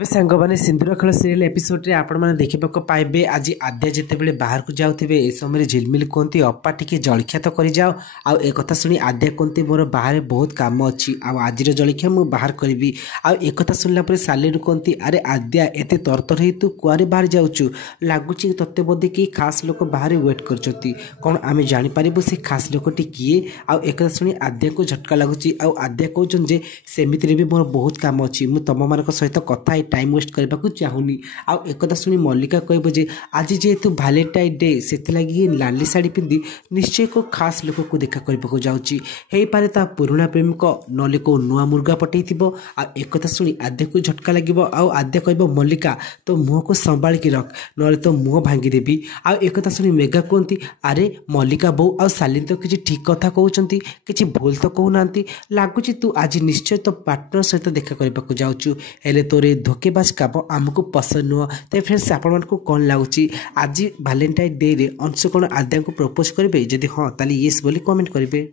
सांग मैंने सिंदूर खेल सीरियल एपिसोड रे आपण मैंने देखा पाइबे आज आद्या जितेबाला बाहर को जाऊे ए समय झिलमिल कहती अपा टिके जलखिया तो कर जाओ आउ एक कथा शुणी आद्या कहती मोर बाहर बहुत काम अच्छी आज जलखिया मुझे बाहर करी एक शुणला सालिनी कहती अरे आद्या एत तरतर हो तू कुआरे बाहर जाऊँ लगुच तोते बोधे कि खास लोक बाहर वेट कर कौन आम जापर से खास लोकटी किए आउ एक शुणी आद्या को झटका लगुच आद्या कहते सेमिति भी मोर बहुत काम अच्छी मुझ तुम मान सहित कथा टाइम वेस्ट करने को चाहूनी आउ एक शुणी मल्लिका कह आज जेहेतु भैलेंटाइन डे से लगी लाली शाढ़ी पिंधि निश्चय को खास लोक को देखा करने को जाऊँगी पारे ता पुराणा प्रेमिक नले को नुआ मुर्गा पटई एक शुणी आद्या को झटका लगे आद्या कह मल्लिका तो मुह को संभाल के रख ना तो मुह भांगीदेवी आउ एक शुणी मेगा कहती अरे मल्लिका बो आ शालिनी तो किसी ठीक कथा कहते कि भूल तो कहना लगुच तू आज निश्चय तो पार्टनर सहित देखा करने को जाऊँ हेले तोर धोकेबाज काम आमको पसंद नुह तो फ्रेंड्स आपण को कौन लगुच आज भैलेंटाइन डे रे अंशु कौन आद्या को प्रपोज करेंगे जदि हाँ ताली येस बोली कमेंट करेंगे।